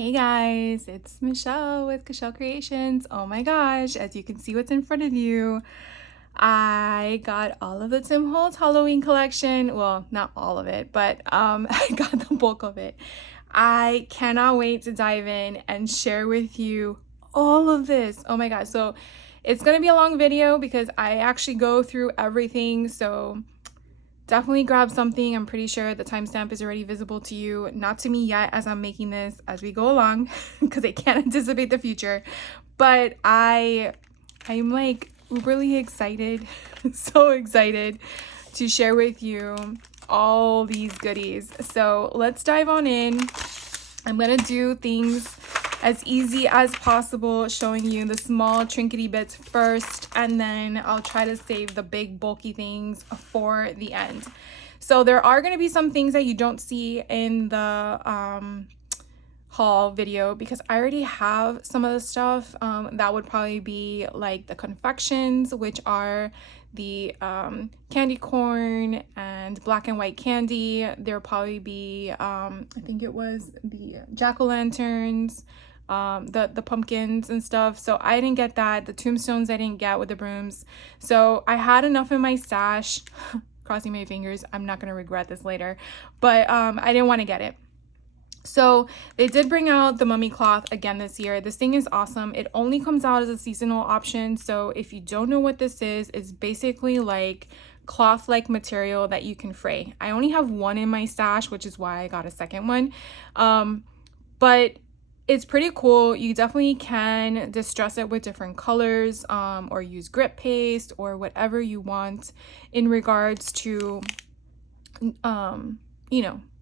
Hey guys, it's Michelle with Michelle Creations. Oh my gosh, as you can see what's in front of you, I got all of the Tim Holtz Halloween collection. Well, not all of it, but I got the bulk of it. I cannot wait to dive in and share with you all of this. Oh my god, so it's gonna be a long video because I actually go through everything, so definitely grab something. I'm pretty sure the timestamp is already visible to you, not to me yet as I'm making this as we go along because I can't anticipate the future. But I'm like really excited, so excited to share with you all these goodies. So let's dive on in. I'm gonna do things as easy as possible, showing you the small trinkety bits first, and then I'll try to save the big bulky things for the end. So there are going to be some things that you don't see in the haul video because I already have some of the stuff. That would probably be like the confections, which are the candy corn and black and white candy. There'll probably be I think it was the jack-o'-lanterns, the pumpkins and stuff. So I didn't get that. The tombstones I didn't get with the brooms. So I had enough in my stash. Crossing my fingers, I'm not gonna regret this later, but I didn't want to get it. So they did bring out the mummy cloth again this year. This thing is awesome. It only comes out as a seasonal option. So if you don't know what this is, it's basically like cloth-like material that you can fray. I only have one in my stash, which is why I got a second one. But it's pretty cool. You definitely can distress it with different colors, or use grip paste or whatever you want in regards to,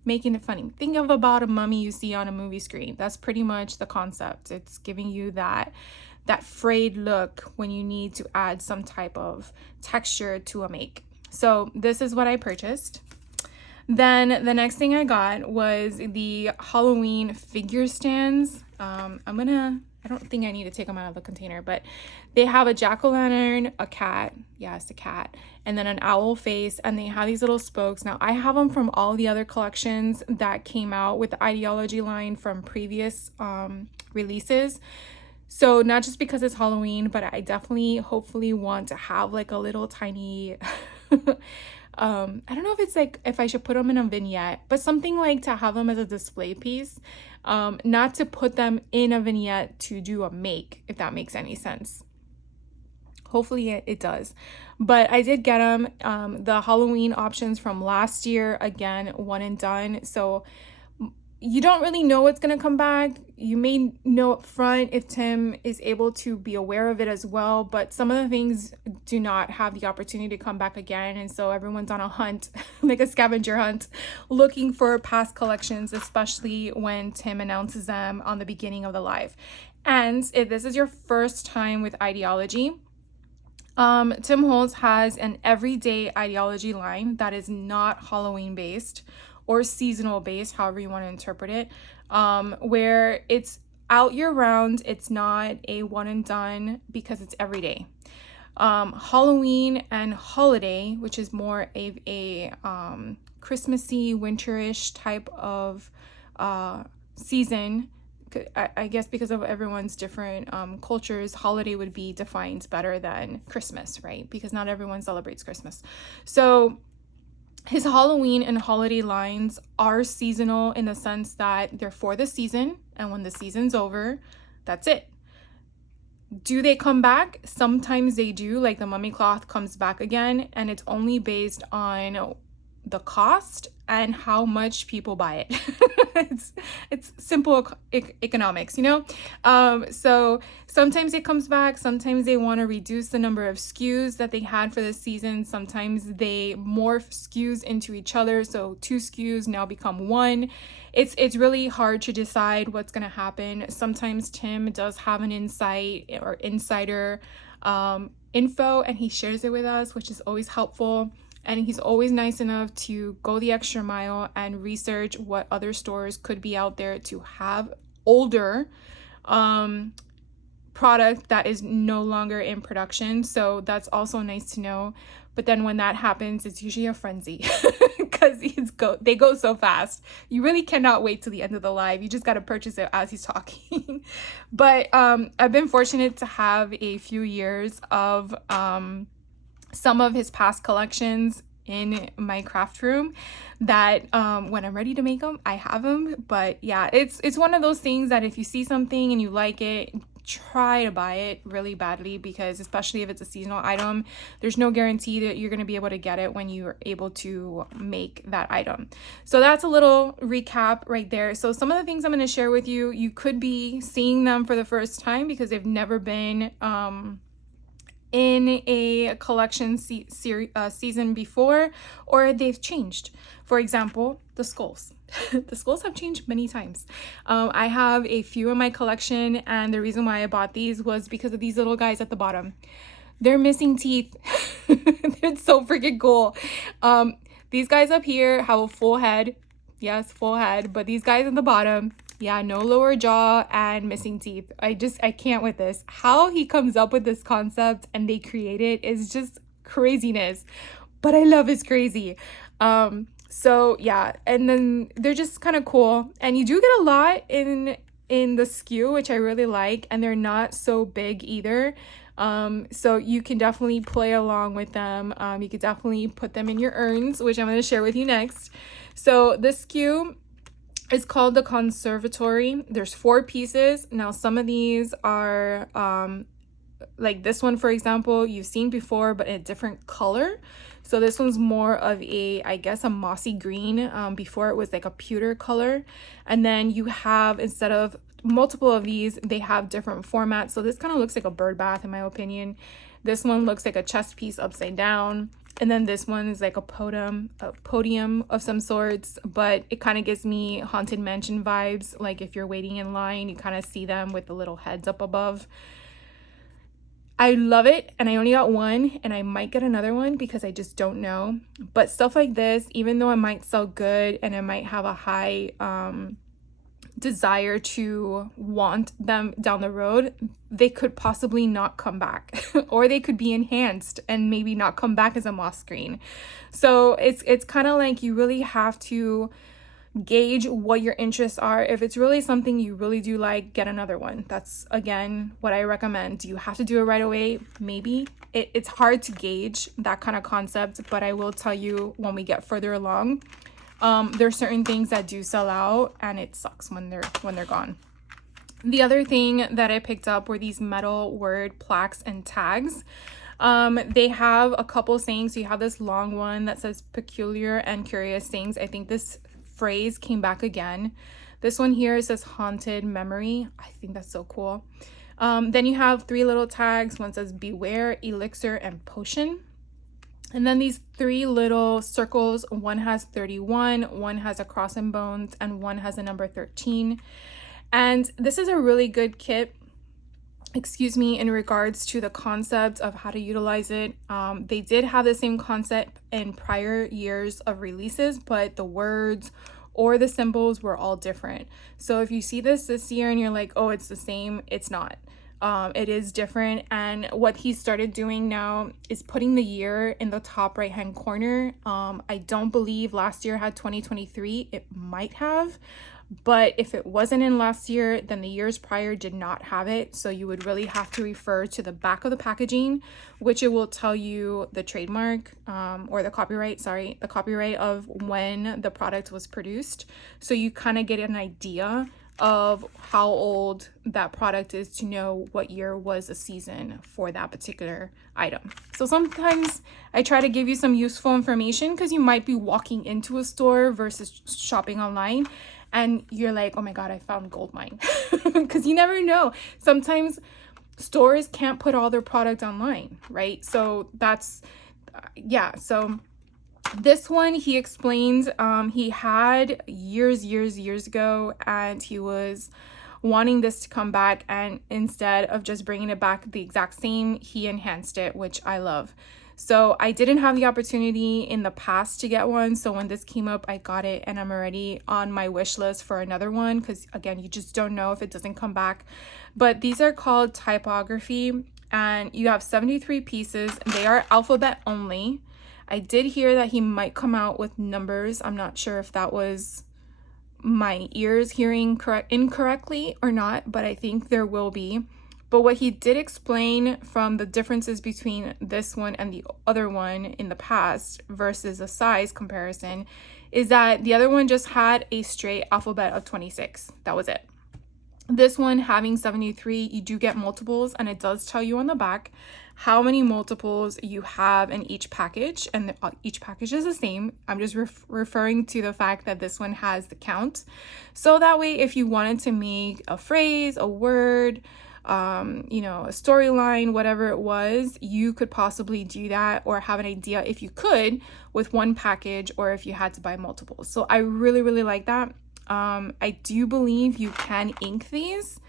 making it funny. Think of about a mummy you see on a movie screen. That's pretty much the concept. It's giving you that frayed look when you need to add some type of texture to a make. So this is what I purchased. Then the next thing I got was the Halloween figure stands. I don't think I need to take them out of the container, but they have a jack-o'-lantern, a cat, yes, a cat, and then an owl face, and they have these little spokes. Now, I have them from all the other collections that came out with the Idea-ology line from previous releases. So not just because it's Halloween, but I definitely, hopefully want to have like a little tiny, I don't know if it's like, if I should put them in a vignette, but something like to have them as a display piece, not to put them in a vignette to do a make, if that makes any sense. Hopefully it does. But I did get them, the Halloween options from last year, again, one and done. So you don't really know what's going to come back. You may know up front if Tim is able to be aware of it as well, but some of the things do not have the opportunity to come back again, and so everyone's on a hunt, like a scavenger hunt, looking for past collections, especially when Tim announces them on the beginning of the live. And if this is your first time with Idea-ology, Tim Holtz has an everyday Idea-ology line that is not Halloween based or seasonal based, however you want to interpret it, where it's out year round. It's not a one and done because it's every day. Halloween and holiday, which is more of a Christmassy, winterish type of season. I guess because of everyone's different cultures, holiday would be defined better than Christmas, right? Because not everyone celebrates Christmas. So his Halloween and holiday lines are seasonal in the sense that they're for the season, and when the season's over, that's it. Do they come back? Sometimes they do, like the mummy cloth comes back again, and it's only based on the cost and how much people buy it. it's simple economics, so sometimes it comes back, sometimes they want to reduce the number of SKUs that they had for this season, sometimes they morph SKUs into each other, so 2 SKUs now become 1. It's really hard to decide what's going to happen. Sometimes Tim does have an insight or insider info, and he shares it with us, which is always helpful. And he's always nice enough to go the extra mile and research what other stores could be out there to have older product that is no longer in production. So that's also nice to know. But then when that happens, it's usually a frenzy because they go so fast. You really cannot wait till the end of the live. You just got to purchase it as he's talking. But I've been fortunate to have a few years of some of his past collections in my craft room that when I'm ready to make them, I have them. But yeah, it's one of those things that if you see something and you like it, try to buy it really badly, because especially if it's a seasonal item, there's no guarantee that you're going to be able to get it when you're able to make that item. So that's a little recap right there. So some of the things I'm going to share with you, you could be seeing them for the first time because they've never been in a collection season before, or they've changed. For example, the skulls. The skulls have changed many times. I have a few in my collection, and the reason why I bought these was because of these little guys at the bottom. They're missing teeth. It's so freaking cool. These guys up here have a full head. Yes, full head. But these guys at the bottom, yeah, no lower jaw and missing teeth. I can't with this. How he comes up with this concept and they create it is just craziness. But I love it's crazy. So yeah, and then they're just kind of cool. And you do get a lot in the SKU, which I really like, and they're not so big either. So you can definitely play along with them. You could definitely put them in your urns, which I'm going to share with you next. So this SKU is called the Conservatory. There's 4 pieces. Now some of these are like this one, for example, you've seen before, but in a different color. So this one's more of a, I guess, a mossy green. Before it was like a pewter color. And then you have, instead of multiple of these, they have different formats. So this kind of looks like a bird bath in my opinion. This one looks like a chess piece upside down. And then this one is like a podium of some sorts, but it kind of gives me Haunted Mansion vibes. Like if you're waiting in line, you kind of see them with the little heads up above. I love it, and I only got one, and I might get another one because I just don't know. But stuff like this, even though it might sell good and I might have a high desire to want them down the road, they could possibly not come back or they could be enhanced and maybe not come back as a moss green. So it's kind of like you really have to gauge what your interests are. If it's really something you really do like, get another one. That's again what I recommend. Do you have to do it right away? Maybe. It's hard to gauge that kind of concept, but I will tell you when we get further along, there's certain things that do sell out, and it sucks when they're gone. The other thing that I picked up were these metal word plaques and tags. They have a couple sayings. So you have this long one that says peculiar and curious things. I think this phrase came back again. This one here says haunted memory. I think that's so cool. Then you have 3 little tags. One says beware, elixir, and potion. And then these 3 little circles, one has 31, one has a cross and bones, and one has a number 13. And this is a really good kit, in regards to the concept of how to utilize it. They did have the same concept in prior years of releases, but the words or the symbols were all different. So if you see this year and you're like, oh, it's the same, it's not. It is different. And what he started doing now is putting the year in the top right hand corner. I don't believe last year had 2023. It might have, but if it wasn't in last year, then the years prior did not have it. So you would really have to refer to the back of the packaging, which it will tell you the trademark or the copyright of when the product was produced. So you kind of get an idea of how old that product is to know what year was a season for that particular item. So sometimes I try to give you some useful information because you might be walking into a store versus shopping online and you're like, oh my God, I found gold mine. Because you never know. Sometimes stores can't put all their product online, right? So that's, so this one, he explains, he had years ago, and he was wanting this to come back, and instead of just bringing it back the exact same, he enhanced it, which I love. So I didn't have the opportunity in the past to get one. So when this came up, I got it, and I'm already on my wish list for another one because, again, you just don't know if it doesn't come back. But these are called typography, and you have 73 pieces. They are alphabet only. I did hear that he might come out with numbers. I'm not sure if that was my ears hearing incorrectly or not, but I think there will be. But what he did explain from the differences between this one and the other one in the past versus a size comparison is that the other one just had a straight alphabet of 26. That was it. This one having 73, you do get multiples, and it does tell you on the back how many multiples you have in each package, and each package is the same. I'm just referring to the fact that this one has the count. So that way, if you wanted to make a phrase, a word, you know, a storyline, whatever it was, you could possibly do that, or have an idea if you could with one package, or if you had to buy multiples. So I really, really like that. I do believe you can ink these.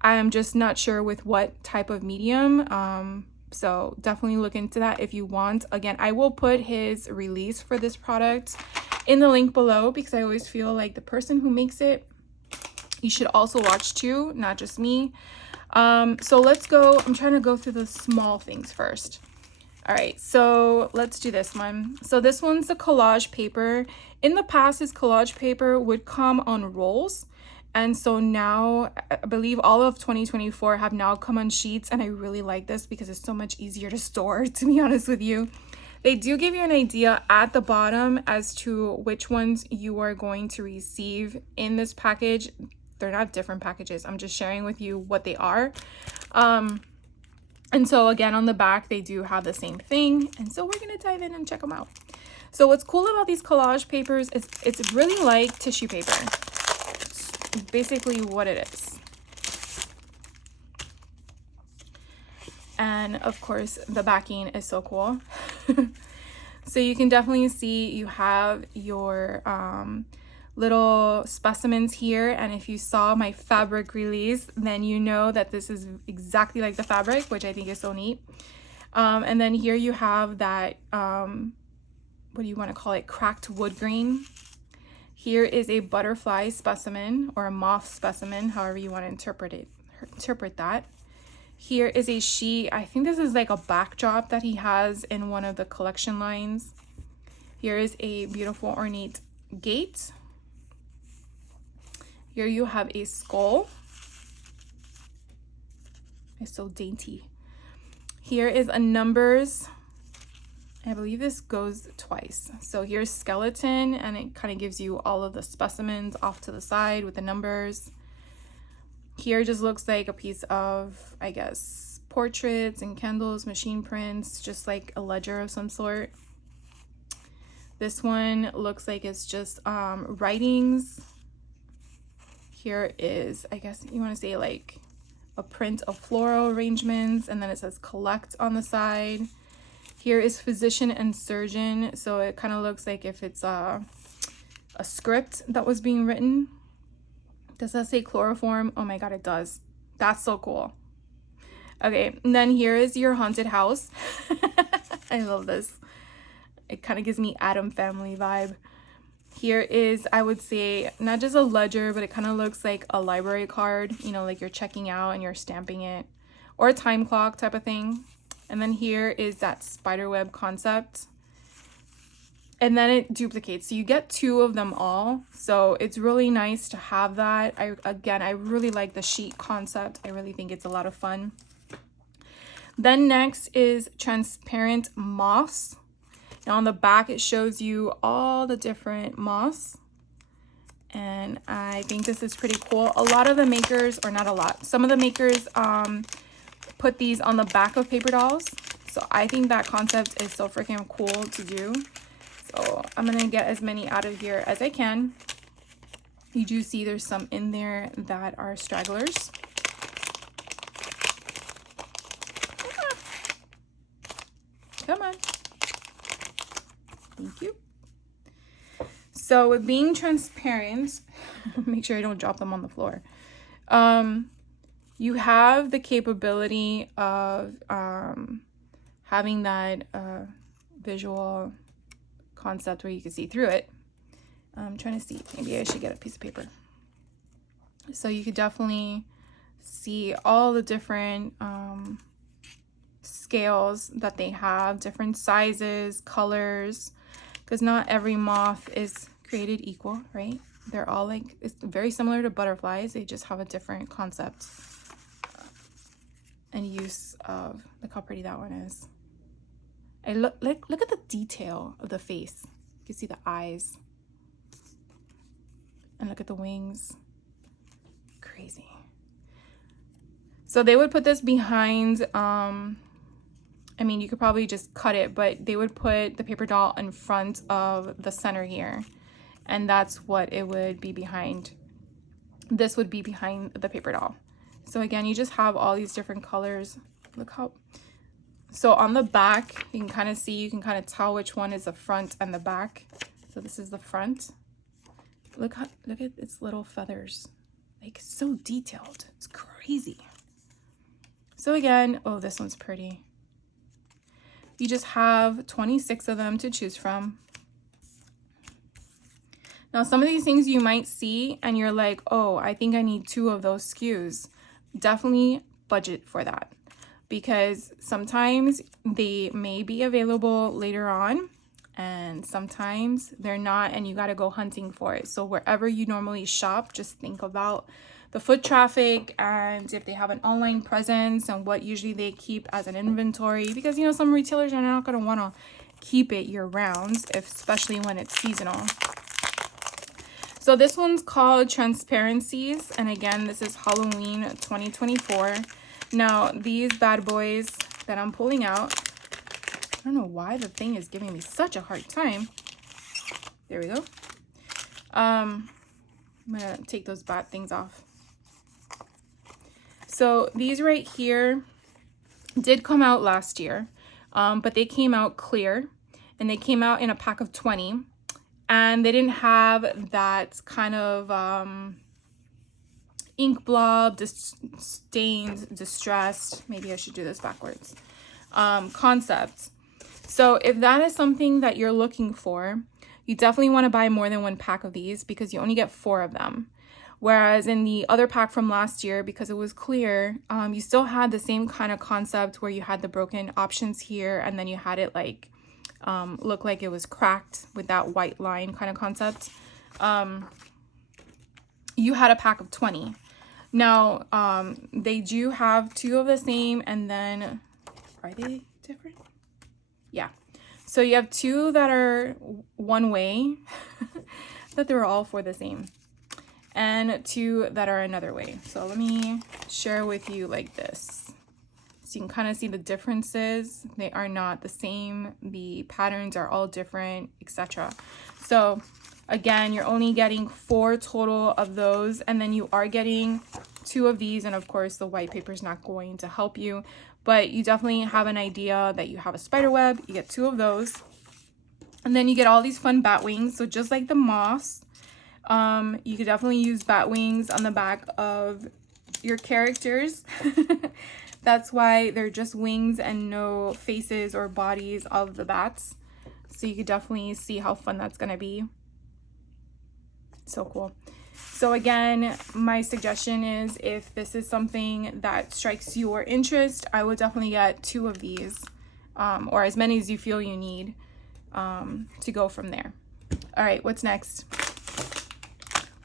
I'm just not sure with what type of medium. So definitely look into that if you want. Again, I will put his release for this product in the link below, because I always feel like the person who makes it, you should also watch too, not just me. So let's go. I'm trying to go through the small things first. All right, so let's do this one. So this one's the collage paper. In the past, this collage paper would come on rolls. And so now I believe all of 2024 have now come on sheets. And I really like this because it's so much easier to store, to be honest with you. They do give you an idea at the bottom as to which ones you are going to receive in this package. They're not different packages. I'm just sharing with you what they are. And so again, on the back, they do have the same thing. And so we're going to dive in and check them out. So what's cool about these collage papers is it's really like tissue paper. It's basically what it is. And of course, the backing is so cool. So you can definitely see you have your little specimens here, and if you saw my fabric release, then you know that this is exactly like the fabric, which I think is so neat. And then here you have that what do you want to call it, cracked wood grain. Here is a butterfly specimen, or a moth specimen, however you want to interpret that. Here is a sheet. I think this is like a backdrop that he has in one of the collection lines. Here is a beautiful ornate gate. Here you have a skull. It's so dainty. Here is a numbers. I believe this goes twice. So here's skeleton, and it kind of gives you all of the specimens off to the side with the numbers. Here just looks like a piece of, I guess, portraits and candles, machine prints, just like a ledger of some sort. This one looks like it's just writings. Here is, I guess you want to say like a print of floral arrangements, and then it says collect on the side. Here is physician and surgeon. So it kind of looks like if it's a script that was being written. Does that say chloroform? Oh my God, it does. That's so cool. Okay, and then here is your haunted house. I love this. It kind of gives me Addams Family vibe. Here is, I would say, not just a ledger, but it kind of looks like a library card, you know, like you're checking out and you're stamping it, or a time clock type of thing. And then here is that spiderweb concept. And then it duplicates. So you get two of them all. So it's really nice to have that. I really like the sheet concept. I really think it's a lot of fun. Then next is transparent moss. Now on the back, it shows you all the different moss. And I think this is pretty cool. A lot of the makers, or not a lot, some of the makers put these on the back of paper dolls. So I think that concept is so freaking cool to do. So I'm gonna get as many out of here as I can. You do see there's some in there that are stragglers. Come on. Thank you. So with being transparent, make sure I don't drop them on the floor. You have the capability of having that visual concept where you can see through it. I'm trying to see, maybe I should get a piece of paper. So you could definitely see all the different scales that they have, different sizes, colors, because not every moth is created equal, right? They're all like, it's very similar to butterflies, they just have a different concept and use of. Look how pretty that one is. And look at the detail of the face. You can see the eyes. And look at the wings. Crazy. So they would put this behind, I mean, you could probably just cut it, but they would put the paper doll in front of the center here. And that's what it would be behind. This would be behind the paper doll. So again, you just have all these different colors. Look how, so on the back, you can kind of see, you can kind of tell which one is the front and the back. So this is the front. Look at its little feathers. Like, so detailed. It's crazy. So again, oh, this one's pretty. You just have 26 of them to choose from. Now, some of these things you might see and you're like, oh, I think I need 2 of those SKUs. Definitely budget for that, because sometimes they may be available later on and sometimes they're not, and you got to go hunting for it. So wherever you normally shop, just think about the foot traffic and if they have an online presence and what usually they keep as an inventory, because you know some retailers are not going to want to keep it year round, especially when it's seasonal. So this one's called Transparencies, and again, this is Halloween 2024. Now these bad boys that I'm pulling out, I don't know why the thing is giving me such a hard time. There we go. I'm gonna take those bad things off. So these right here did come out last year, but they came out clear, and they came out in a pack of 20, and they didn't have that kind of ink blob, stains, distressed, maybe I should do this backwards, concept. So if that is something that you're looking for, you definitely want to buy more than 1 pack of these, because you only get 4 of them. Whereas in the other pack from last year, because it was clear, you still had the same kind of concept where you had the broken options here, and then you had it like look like it was cracked with that white line kind of concept. You had a pack of 20. Now, they do have 2 of the same, and then, are they different? Yeah. So you have 2 that are one way, that they were all for the same, and 2 that are another way. So let me share with you like this. So you can kind of see the differences. They are not the same. The patterns are all different, etc. So again, you're only getting 4 total of those, and then you are getting 2 of these, and of course the white paper is not going to help you, but you definitely have an idea that you have a spider web. You get 2 of those, and then you get all these fun bat wings. So just like the moths, you could definitely use bat wings on the back of your characters. That's why they're just wings and no faces or bodies of the bats. So you could definitely see how fun that's gonna be. So cool. So again, my suggestion is, if this is something that strikes your interest, I would definitely get 2 of these, or as many as you feel you need, to go from there. All right, what's next?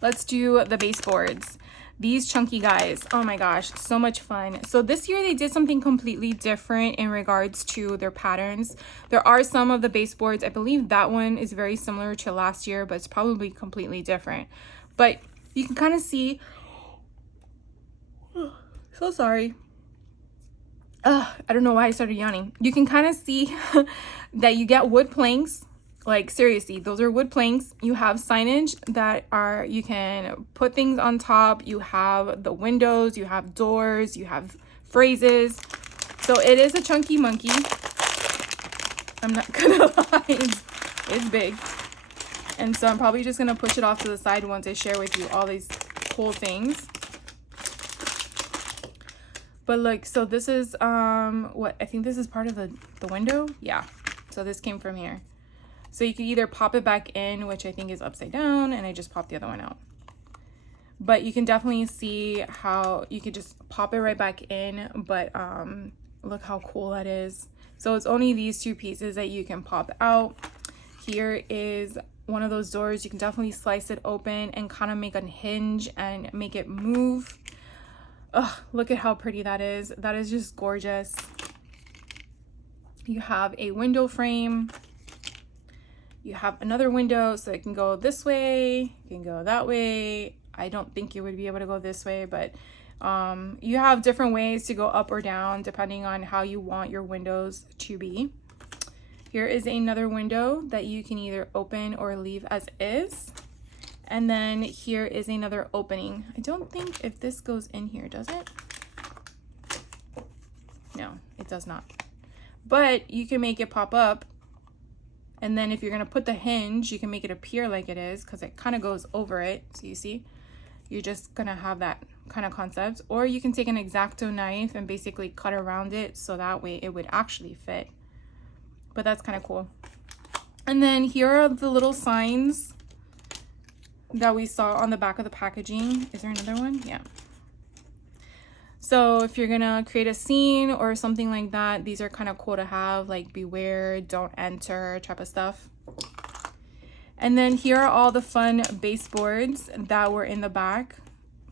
Let's do the baseboards. These chunky guys, oh my gosh, so much fun. So this year they did something completely different in regards to their patterns. There are some of the baseboards, I believe that one is very similar to last year, but it's probably completely different. But you can kind of see, so sorry. I don't know why I started yawning. You can kind of see that you get wood planks. Like seriously, those are wood planks. You have signage that are, you can put things on top. You have the windows, you have doors, you have phrases. So it is a chunky monkey. I'm not gonna lie, it's big. And so I'm probably just gonna push it off to the side once I share with you all these cool things. But look, so this is what I think this is part of the window. Yeah, so this came from here. So you could either pop it back in, which I think is upside down, and I just popped the other one out. But you can definitely see how you could just pop it right back in. But look how cool that is. So it's only these two pieces that you can pop out. Here is one of those doors. You can definitely slice it open and kind of make a hinge and make it move. Oh, look at how pretty that is. That is just gorgeous. You have a window frame. You have another window, so it can go this way, it can go that way. I don't think you would be able to go this way, but you have different ways to go up or down depending on how you want your windows to be. Here is another window that you can either open or leave as is. And then here is another opening. I don't think if this goes in here, does it? No, it does not. But you can make it pop up. And then if you're gonna put the hinge, you can make it appear like it is because it kind of goes over it. So you see, you're just gonna have that kind of concept. Or you can take an X-Acto knife and basically cut around it so that way it would actually fit. But that's kind of cool. And then here are the little signs that we saw on the back of the packaging. Is there another one? Yeah. So if you're gonna create a scene or something like that, these are kind of cool to have, like beware, don't enter type of stuff. And then here are all the fun baseboards that were in the back,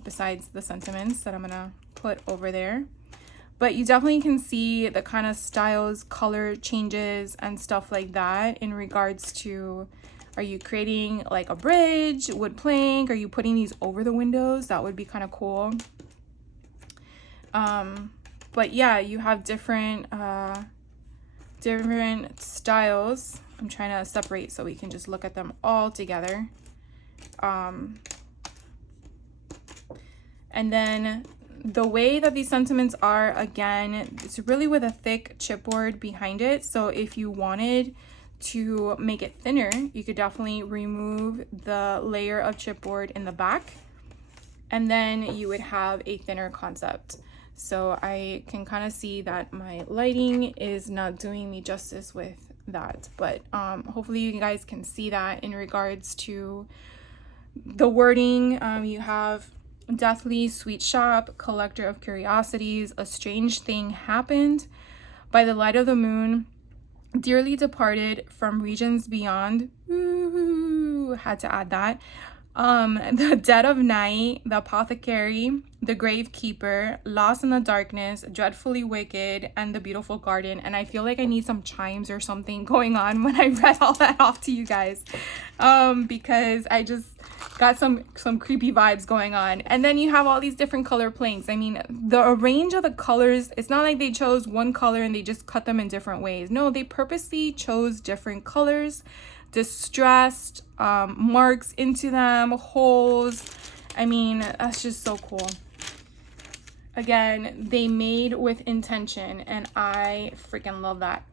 besides the sentiments that I'm gonna put over there. But you definitely can see the kind of styles, color changes, and stuff like that in regards to, are you creating like a bridge, wood plank? Are you putting these over the windows? That would be kind of cool. But yeah, you have different styles. I'm trying to separate so we can just look at them all together. And then the way that these sentiments are, again, it's really with a thick chipboard behind it. So if you wanted to make it thinner, you could definitely remove the layer of chipboard in the back, and then you would have a thinner concept. So I can kind of see that my lighting is not doing me justice with that, but hopefully you guys can see that in regards to the wording. You have Deathly Sweet Shop, Collector of Curiosities, A Strange Thing Happened, By the Light of the Moon, Dearly Departed, From Regions Beyond, ooh, had to add that, The Dead of Night, The Apothecary, The Gravekeeper, Lost in the Darkness, Dreadfully Wicked, and The Beautiful Garden. And I feel like I need some chimes or something going on when I read all that off to you guys, because I just got some creepy vibes going on. And then you have all these different color planks. I mean, the range of the colors, it's not like they chose one color and they just cut them in different ways. No, they purposely chose different colors, distressed, marks into them, holes. I mean, that's just so cool. Again, they made with intention, and I freaking love that.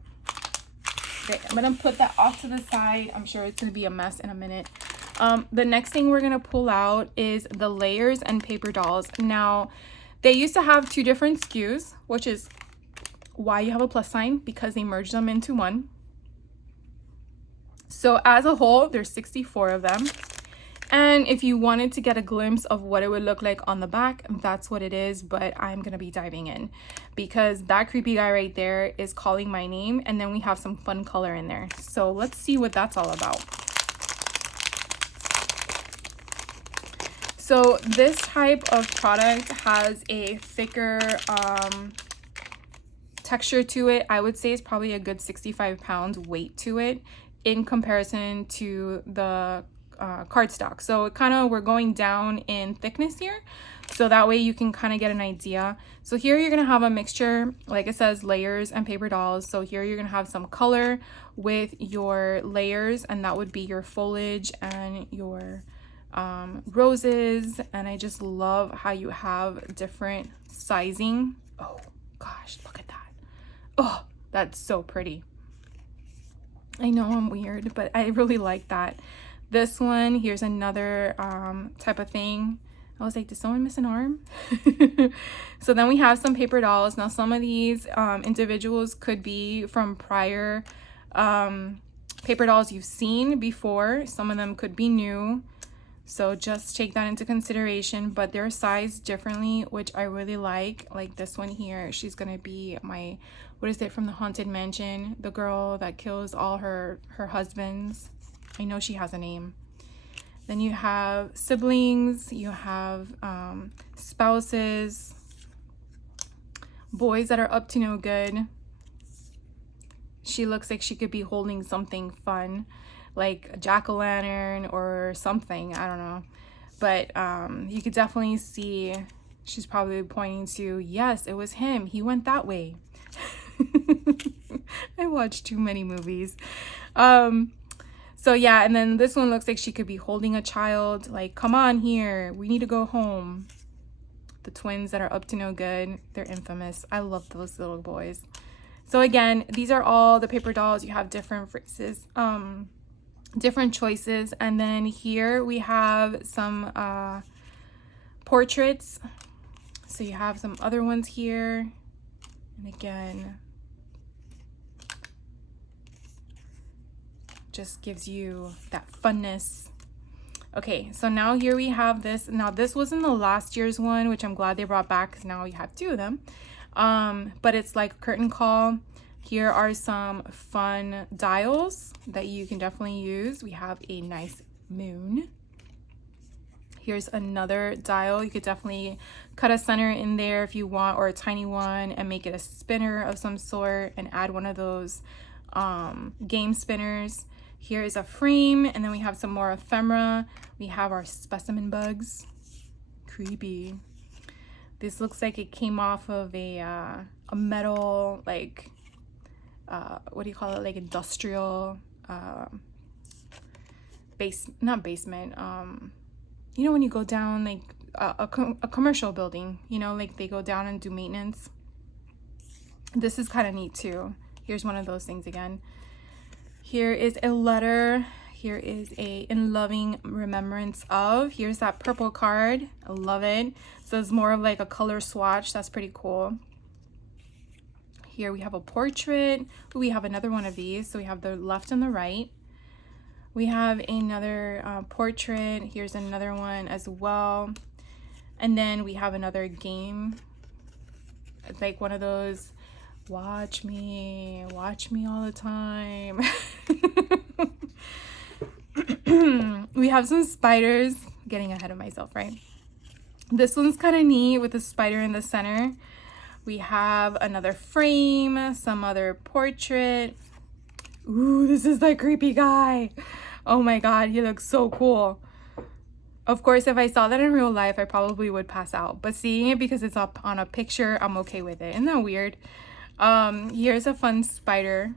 Okay, I'm gonna put that off to the side. I'm sure it's gonna be a mess in a minute. The next thing we're gonna pull out is the layers and paper dolls. Now, they used to have two different SKUs, which is why you have a plus sign, because they merged them into one. So as a whole, there's 64 of them. And if you wanted to get a glimpse of what it would look like on the back, that's what it is. But I'm going to be diving in because that creepy guy right there is calling my name. And then we have some fun color in there. So let's see what that's all about. So this type of product has a thicker texture to it. I would say it's probably a good 65 pounds weight to it in comparison to the cardstock. So it kind of, we're going down in thickness here, so that way you can kind of get an idea. So here you're gonna have a mixture, like it says, layers and paper dolls. So here you're gonna have some color with your layers, and that would be your foliage and your roses. And I just love how you have different sizing. Oh gosh, look at that. Oh, that's so pretty. I know I'm weird, but I really like that. This one, here's another type of thing. I was like, did someone miss an arm? So then we have some paper dolls. Now some of these individuals could be from prior paper dolls you've seen before. Some of them could be new. So just take that into consideration, but they're sized differently, which I really like. Like this one here, she's gonna be my, what is it, from the Haunted Mansion? The girl that kills all her husbands. I know she has a name. Then you have siblings, you have spouses, boys that are up to no good. She looks like she could be holding something fun, like a jack-o'-lantern or something, I don't know. But you could definitely see she's probably pointing to, yes, it was him. He went that way. I watched too many movies. So yeah, and then this one looks like she could be holding a child, like, come on here, we need to go home. The twins that are up to no good, they're infamous. I love those little boys. So again, these are all the paper dolls. You have different phrases, different choices. And then here we have some portraits. So you have some other ones here. And again, just gives you that funness. Okay, so now here we have this. Now this was in the last year's one, which I'm glad they brought back because now you have two of them. But it's like a curtain call. Here are some fun dials that you can definitely use. We have a nice moon. Here's another dial. You could definitely cut a center in there if you want, or a tiny one, and make it a spinner of some sort and add one of those game spinners. Here is a frame, and then we have some more ephemera. We have our specimen bugs. Creepy. This looks like it came off of a metal, like, what do you call it? Like industrial, not basement. You know when you go down like a commercial building, you know, like they go down and do maintenance. This is kind of neat too. Here's one of those things again. Here is a letter. Here is a in loving remembrance of. Here's that purple card. I love it. So it's more of like a color swatch. That's pretty cool. Here we have a portrait. We have another one of these. So we have the left and the right. We have another portrait. Here's another one as well. And then we have another game. It's like one of those, watch me all the time. We have some spiders. Getting ahead of myself, right? This one's kind of neat with a spider in the center. We have another frame, some other portrait. Ooh, this is that creepy guy. Oh my god, he looks so cool. Of course, if I saw that in real life, I probably would pass out. But seeing it because it's up on a picture, I'm okay with it. Isn't that weird? Here's a fun spider.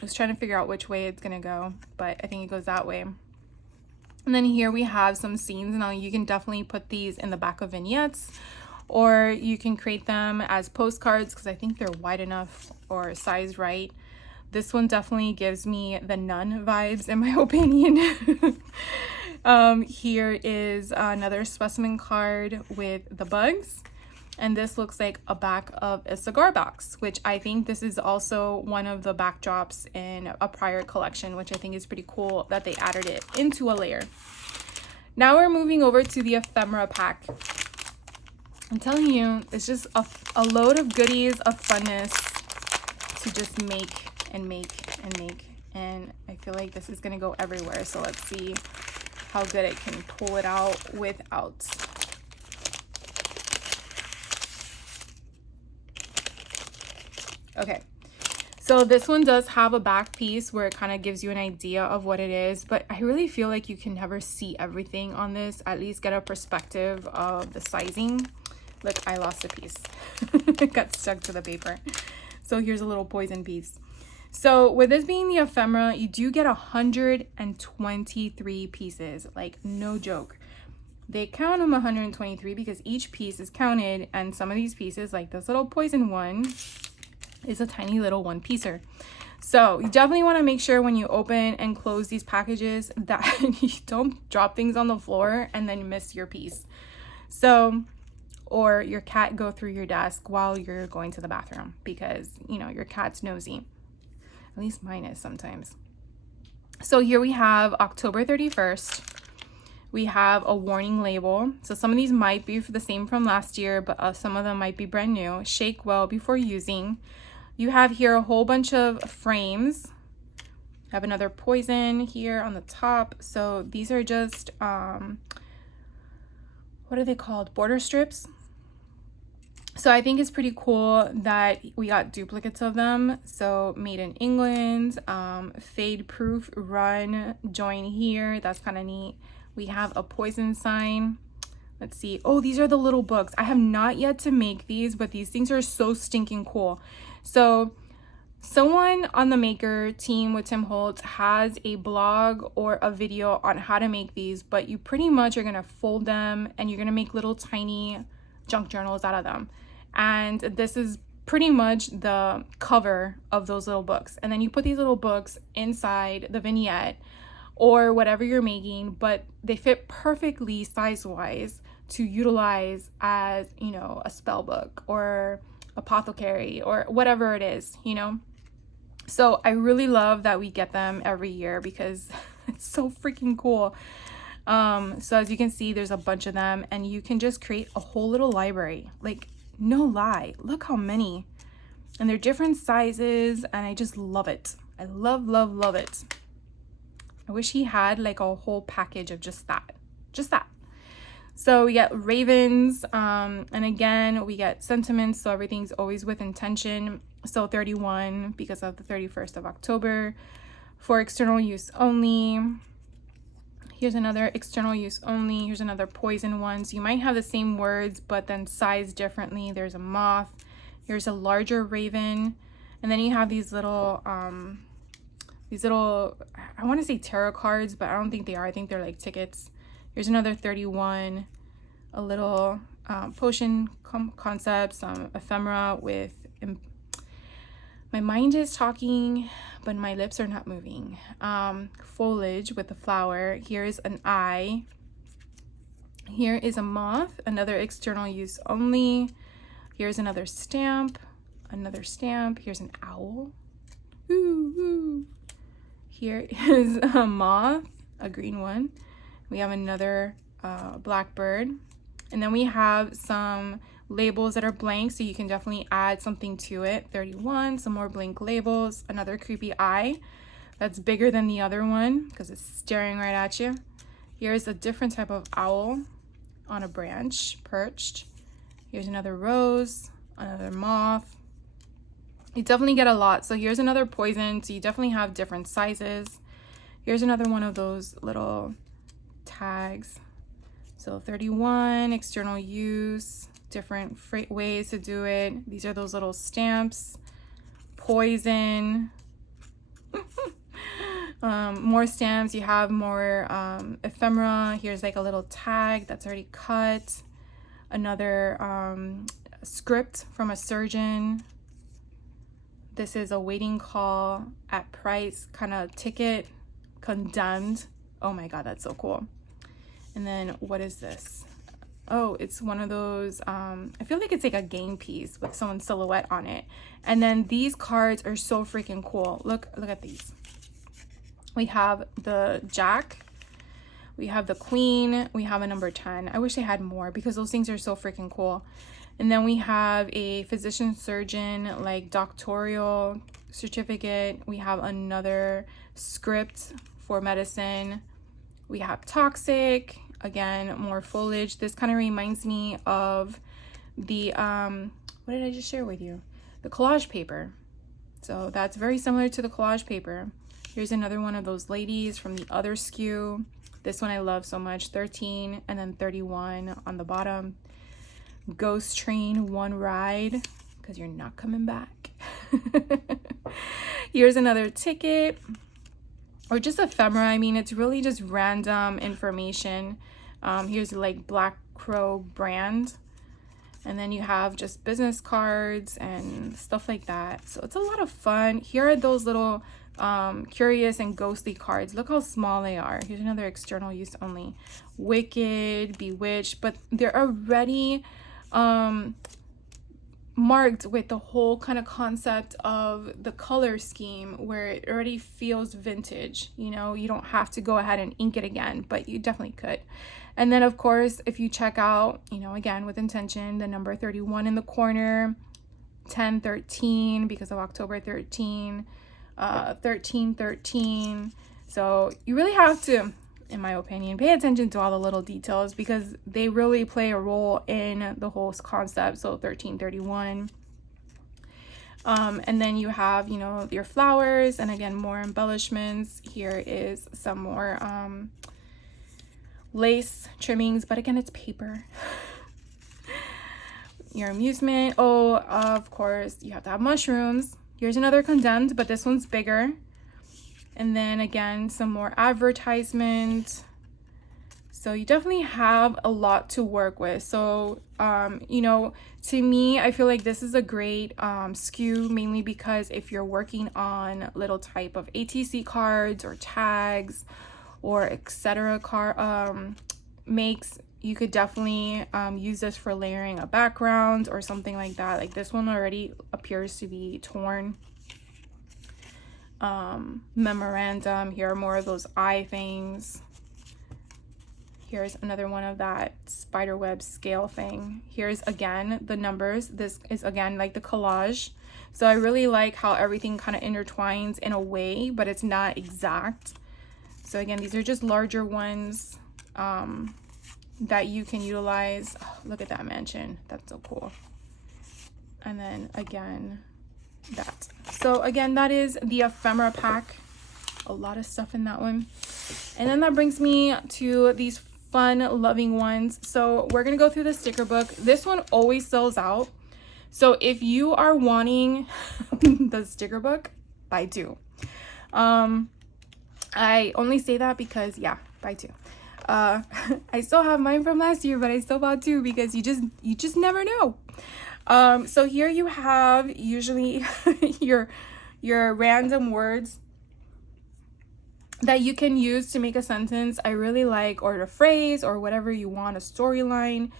I was trying to figure out which way it's gonna go, but I think it goes that way. And then here we have some scenes. Now you can definitely put these in the back of vignettes, or you can create them as postcards because I think they're wide enough or sized right. This one definitely gives me the nun vibes in my opinion. Here is another specimen card with the bugs. And this looks like a back of a cigar box, which I think this is also one of the backdrops in a prior collection, which I think is pretty cool that they added it into a layer. Now we're moving over to the ephemera pack. I'm telling you, it's just a load of goodies of funness to just make and make and make. And I feel like this is gonna go everywhere. So let's see how good it can pull it out without. Okay, so this one does have a back piece where it kind of gives you an idea of what it is, but I really feel like you can never see everything on this, at least get a perspective of the sizing. Look, I lost a piece. It got stuck to the paper. So here's a little poison piece. So with this being the ephemera, you do get 123 pieces, like no joke. They count them 123 because each piece is counted, and some of these pieces, like this little poison one, is a tiny little one piecer. So you definitely want to make sure when you open and close these packages that you don't drop things on the floor and then miss your piece. So, or your cat go through your desk while you're going to the bathroom because, you know, your cat's nosy. At least mine is sometimes. So here we have October 31st. We have a warning label. So some of these might be for the same from last year, but some of them might be brand new. Shake well before using. You have here a whole bunch of frames. I have another poison here on the top. So these are just, what are they called? Border strips. So I think it's pretty cool that we got duplicates of them. So made in England, fade proof, run, join here. That's kind of neat. We have a poison sign. Let's see. Oh, these are the little books. I have not yet to make these, but these things are so stinking cool. So someone on the maker team with Tim Holtz has a blog or a video on how to make these, but you pretty much are going to fold them and you're going to make little tiny junk journals out of them. And this is pretty much the cover of those little books. And then you put these little books inside the vignette or whatever you're making, but they fit perfectly size-wise to utilize as, you know, a spell book or apothecary or whatever it is, you know. So I really love that we get them every year because it's so freaking cool. So as you can see, there's a bunch of them and you can just create a whole little library. Like, no lie, look how many. And they're different sizes and I just love it. I love, love, love it. I wish he had like a whole package of just that. So we get ravens, and again, we get sentiments. So everything's always with intention. So 31 because of the 31st of October. For external use only. Here's another external use only. Here's another poison one. So you might have the same words, but then sized differently. There's a moth. Here's a larger raven. And then you have these little, I want to say tarot cards, but I don't think they are. I think they're like tickets. Here's another 31, a little potion concepts, ephemera with, my mind is talking, but my lips are not moving. Foliage with a flower. Here's an eye. Here is a moth, another external use only. Here's another stamp, Here's an owl. Ooh, ooh. Here is a moth, a green one. We have another blackbird. And then we have some labels that are blank, so you can definitely add something to it. 31, some more blank labels, another creepy eye that's bigger than the other one because it's staring right at you. Here's a different type of owl on a branch, perched. Here's another rose, another moth. You definitely get a lot. So here's another poison, so you definitely have different sizes. Here's another one of those little tags. So 31, external use, different ways to do it. These are those little stamps. Poison. More stamps. You have more ephemera. Here's like a little tag that's already cut. Another script from a surgeon. This is a waiting call at price kind of ticket. Condemned. Oh my god, that's so cool. And then what is this? Oh, it's one of those, I feel like it's like a game piece with someone's silhouette on it. And then these cards are so freaking cool. Look at these. We have the Jack, we have the Queen, we have a number 10. I wish they had more because those things are so freaking cool. And then we have a physician surgeon, like doctoral certificate. We have another script for medicine. We have toxic, again, more foliage. This kind of reminds me of the, what did I just share with you? The collage paper. So that's very similar to the collage paper. Here's another one of those ladies from the other SKU. This one I love so much, 13 and then 31 on the bottom. Ghost train, one ride, because you're not coming back. Here's another ticket. Or just ephemera. I mean, it's really just random information. Here's like Black Crow brand. And then you have just business cards and stuff like that. So it's a lot of fun. Here are those little Curious and ghostly cards. Look how small they are. Here's another external use only. Wicked, bewitched, but they're already marked with the whole kind of concept of the color scheme, where it already feels vintage. You know, you don't have to go ahead and ink it again, but you definitely could. And then of course, if you check out, you know, again with intention, the number 31 in the corner, 1013 because of October 13, 1313. So you really have to, in my opinion, pay attention to all the little details, because they really play a role in the whole concept. So 1331. And then you have, you know, your flowers, and again, more embellishments. Here is some more lace trimmings, but again, it's paper. Your amusement. Oh, of course, you have to have mushrooms. Here's another condemned, but this one's bigger. And then again, some more advertisement. So you definitely have a lot to work with. So, you know, to me, I feel like this is a great SKU, mainly because if you're working on little type of ATC cards or tags or etc. makes, you could definitely use this for layering a background or something like that. Like this one already appears to be torn. Memorandum. Here are more of those eye things. Here's another one of that spiderweb scale thing. Here's again the numbers. This is again like the collage. So I really like how everything kind of intertwines in a way, but it's not exact. So again, these are just larger ones that you can utilize. Oh, look at that mansion. That's so cool. And then again, that. So again, that is the ephemera pack. A lot of stuff in that one. And then that brings me to these fun loving ones. So we're gonna go through the sticker book. This one always sells out. So if you are wanting the sticker book, buy two. I only say that because yeah, buy two. I still have mine from last year, but I still bought two because you just never know. So here you have usually your random words that you can use to make a sentence. I really like, or a phrase, or whatever you want, a storyline.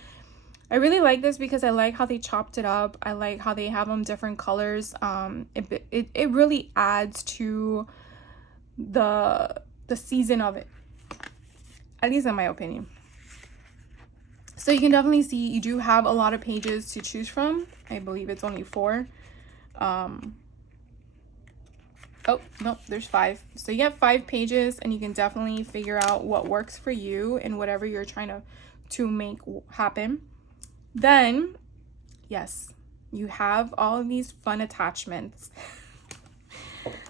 I really like this because I like how they chopped it up. I like how they have them different colors. It really adds to the season of it, at least in my opinion. So you can definitely see you do have a lot of pages to choose from. I believe it's only 4. Oh no, there's 5. So you have 5 pages, and you can definitely figure out what works for you and whatever you're trying to make happen. Then yes, you have all of these fun attachments.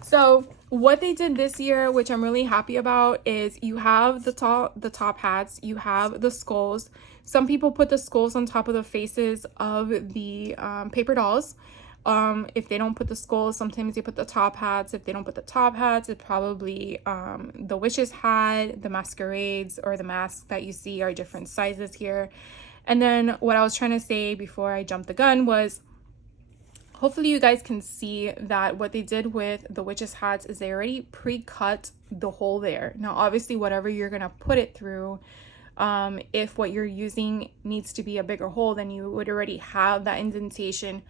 So what they did this year, which I'm really happy about, is you have the top hats, you have the skulls. Some people put the skulls on top of the faces of the paper dolls. If they don't put the skulls, sometimes they put the top hats. If they don't put the top hats, it's probably the witch's hat, the masquerades, or the masks that you see are different sizes here. And then what I was trying to say before I jumped the gun was, hopefully you guys can see that what they did with the witch's hats is they already pre-cut the hole there. Now obviously whatever you're gonna put it through, if what you're using needs to be a bigger hole, then you would already have that indentation,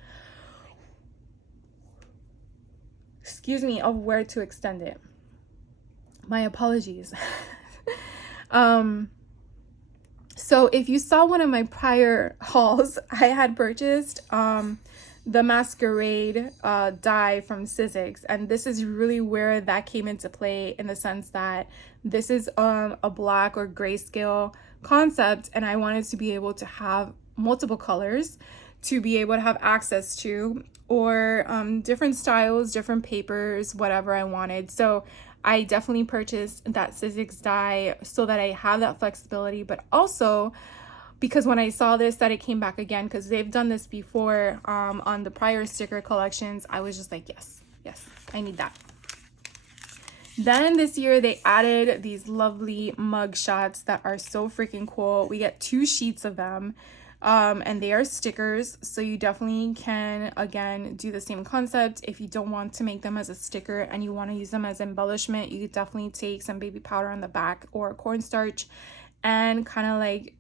excuse me, of where to extend it. My apologies. So if you saw one of my prior hauls, I had purchased the masquerade die from Sizzix, and this is really where that came into play, in the sense that this is a black or grayscale concept, and I wanted to be able to have multiple colors to be able to have access to, or different styles, different papers, whatever I wanted. So I definitely purchased that Sizzix die so that I have that flexibility, but also because when I saw this, that it came back again, because they've done this before on the prior sticker collections, I was just like, yes, I need that. Then this year they added these lovely mug shots that are so freaking cool. We get 2 sheets of them. and they are stickers, so you definitely can, again, do the same concept. If you don't want to make them as a sticker and you want to use them as embellishment, you could definitely take some baby powder on the back or cornstarch and kind of like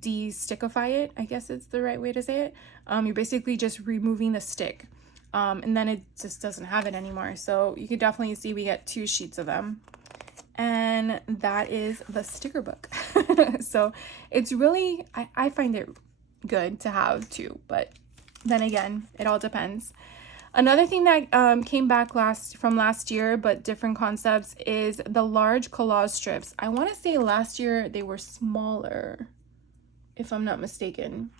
de-stickify it, I guess it's the right way to say it. You're basically just removing the stick, and then it just doesn't have it anymore. So you could definitely see we get 2 sheets of them, and that is the sticker book. So it's really, I find it good to have too, but then again, it all depends. Another thing that came back from last year, but different concepts, is the large collage strips. I want to say last year they were smaller, if I'm not mistaken,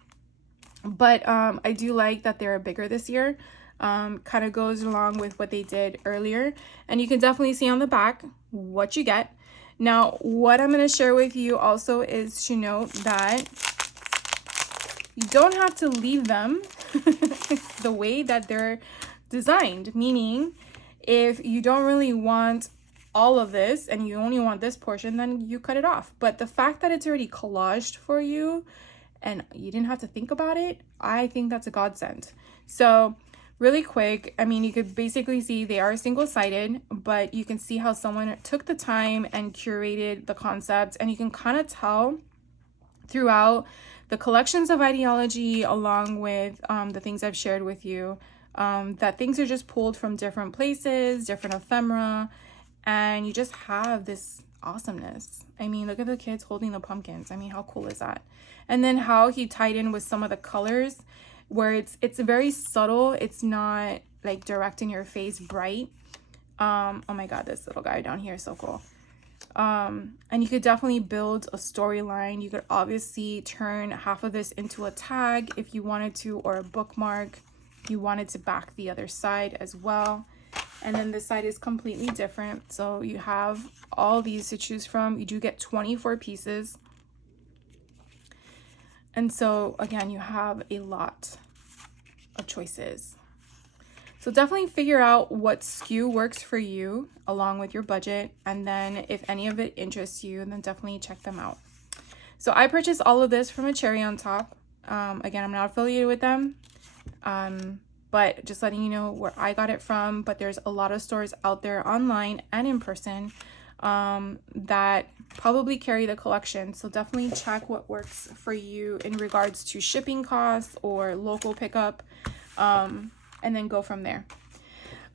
but I do like that they're bigger this year. Kind of goes along with what they did earlier, and you can definitely see on the back what you get. Now, what I'm going to share with you also is to note that you don't have to leave them the way that they're designed, meaning if you don't really want all of this and you only want this portion, then you cut it off. But the fact that it's already collaged for you and you didn't have to think about it, I think that's a godsend. So really quick, I mean, you could basically see they are single-sided, but you can see how someone took the time and curated the concept, and you can kind of tell throughout the collections of Idea-ology, along with the things I've shared with you, that things are just pulled from different places, different ephemera, and you just have this awesomeness. I mean, look at the kids holding the pumpkins. I mean, how cool is that? And then how he tied in with some of the colors, where it's very subtle. It's not like direct in your face bright. Oh my god, this little guy down here is so cool. And you could definitely build a storyline. You could obviously turn half of this into a tag if you wanted to, or a bookmark. You wanted to back the other side as well. And then this side is completely different. So you have all these to choose from. You do get 24 pieces. And so again, you have a lot of choices. So definitely figure out what SKU works for you along with your budget. And then if any of it interests you, then definitely check them out. So I purchased all of this from a Cherry on Top. Again, I'm not affiliated with them, but just letting you know where I got it from. But there's a lot of stores out there online and in person that probably carry the collection. So definitely check what works for you in regards to shipping costs or local pickup. And then go from there.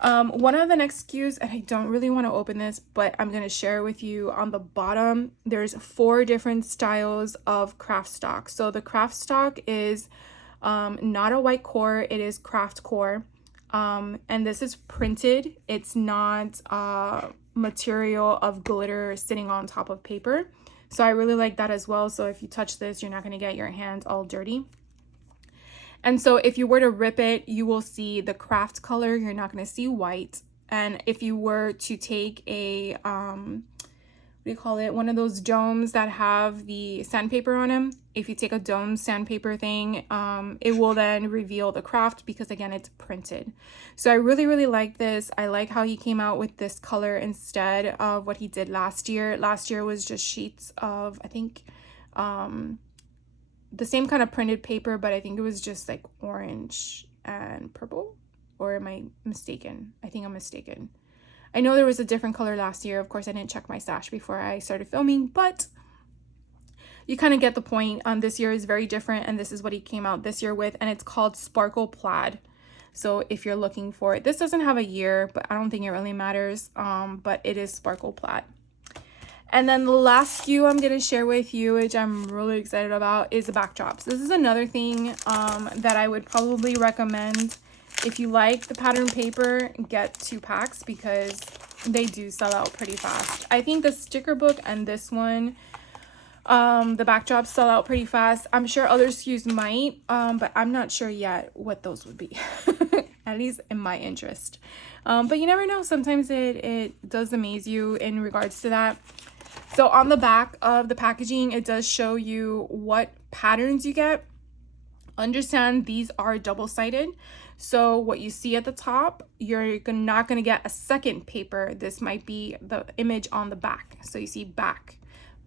One of the next SKUs, and I don't really want to open this, but I'm going to share with you on the bottom, there's 4 different styles of craft stock. So the craft stock is not a white core, it is craft core. And this is printed. It's not material of glitter sitting on top of paper. So I really like that as well. So if you touch this, you're not going to get your hands all dirty. And so if you were to rip it, you will see the craft color. You're not going to see white. And if you were to take a, what do you call it? One of those domes that have the sandpaper on them. If you take a dome sandpaper thing, it will then reveal the craft because again, it's printed. So I really, really like this. I like how he came out with this color instead of what he did last year. Last year was just sheets of, I think, the same kind of printed paper, but I think it was just like orange and purple. Or am I mistaken? I think I'm mistaken. I know there was a different color last year. Of course, I didn't check my stash before I started filming, but you kind of get the point. This year is very different, and this is what he came out this year with, and it's called Sparkle Plaid. So if you're looking for it, this doesn't have a year, but I don't think it really matters, but it is Sparkle Plaid. And then the last SKU I'm going to share with you, which I'm really excited about, is the backdrops. This is another thing that I would probably recommend. If you like the pattern paper, get 2 packs because they do sell out pretty fast. I think the sticker book and this one, the backdrops sell out pretty fast. I'm sure other SKUs might, but I'm not sure yet what those would be, at least in my interest. But you never know. Sometimes it does amaze you in regards to that. So on the back of the packaging, it does show you what patterns you get. Understand these are double-sided. So what you see at the top, you're not going to get a second paper. This might be the image on the back. So you see back,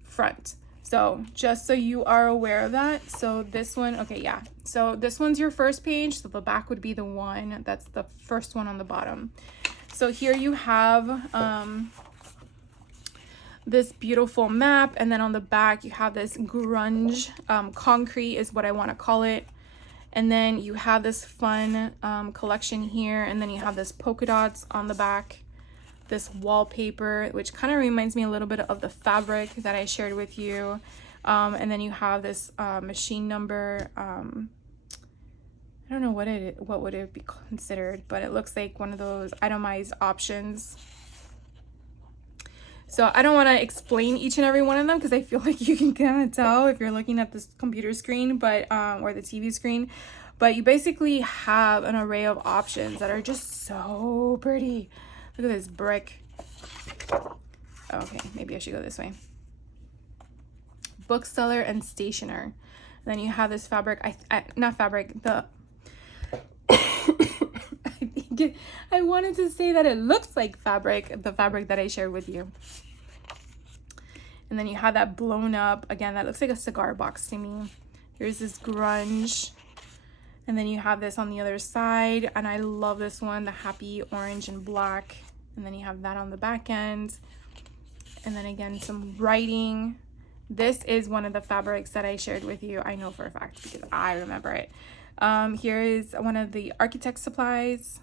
front, So just so you are aware of that. So this one, okay, yeah. So this one's your first page. So the back would be the one, that's the first one on the bottom. So here you have this beautiful map, and then on the back you have this grunge, concrete is what I want to call it. And then you have this fun collection here, and then you have this polka dots on the back, this wallpaper, which kind of reminds me a little bit of the fabric that I shared with you. And then you have this machine number. I don't know what would it be considered, but it looks like one of those itemized options. So I don't want to explain each and every one of them because I feel like you can kind of tell if you're looking at this computer screen, but or the TV screen. But you basically have an array of options that are just so pretty. Look at this brick. Okay, maybe I should go this way. Bookseller and stationer. Then you have this fabric. Not fabric. The I wanted to say that it looks like fabric, the fabric that I shared with you. And then you have that blown up, again, that looks like a cigar box to me. Here's this grunge. And then you have this on the other side, and I love this one, the happy orange and black. And then you have that on the back end. And then again, some writing. This is one of the fabrics that I shared with you. I know for a fact because I remember it. Here is one of the architect supplies.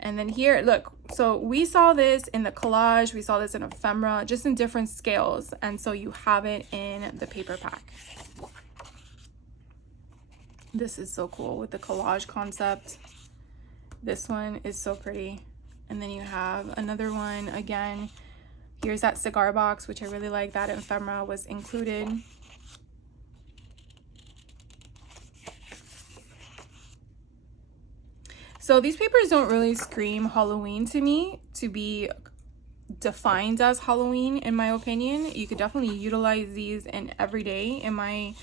And then here, look, so we saw this in the collage, we saw this in ephemera, just in different scales. And so you have it in the paper pack. This is so cool with the collage concept. This one is so pretty. And then you have another one, again, here's that cigar box, which I really like, that ephemera was included. So these papers don't really scream Halloween to me to be defined as Halloween, in my opinion. You could definitely utilize these in every day in my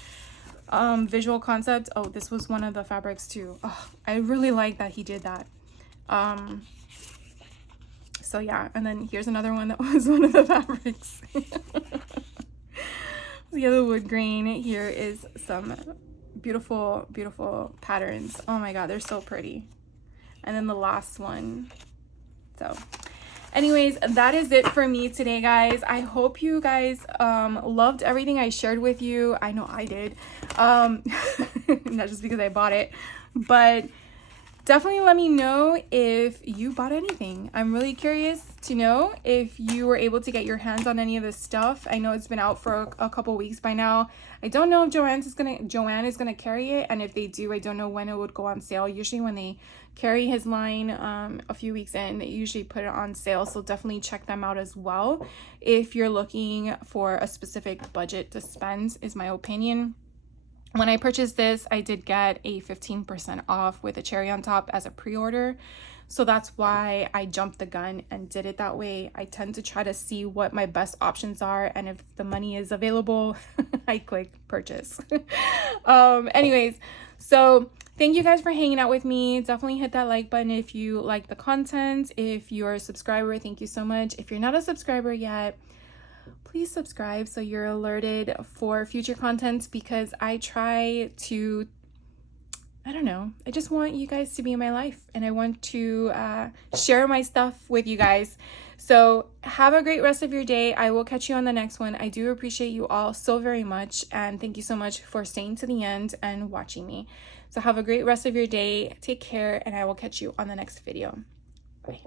visual concept. Oh, this was one of the fabrics too. Oh, I really like that he did that. So yeah, and then here's another one that was one of the fabrics. The other wood grain. Here is some beautiful, beautiful patterns. Oh my God, they're so pretty. And then the last one. So anyways, that is it for me today, guys. I hope you guys loved everything I shared with you. I know I did. Not just because I bought it, but definitely let me know if you bought anything. I'm really curious to know if you were able to get your hands on any of this stuff. I know it's been out for a couple weeks by now. I don't know if Joanne is gonna carry it, and if they do, I don't know when it would go on sale. Usually when they carry his line a few weeks in, they usually put it on sale, so definitely check them out as well if you're looking for a specific budget to spend, is my opinion. When I purchased this, I did get a 15% off with a cherry on top as a pre-order. So that's why I jumped the gun and did it that way. I tend to try to see what my best options are, and if the money is available, I click purchase. Anyways, so thank you guys for hanging out with me. Definitely hit that like button if you like the content. If you're a subscriber, thank you so much. If you're not a subscriber yet, please subscribe so you're alerted for future content, because I try to, I don't know, I just want you guys to be in my life, and I want to share my stuff with you guys. So have a great rest of your day. I will catch you on the next one. I do appreciate you all so very much, and thank you so much for staying to the end and watching me. So have a great rest of your day. Take care, and I will catch you on the next video. Bye.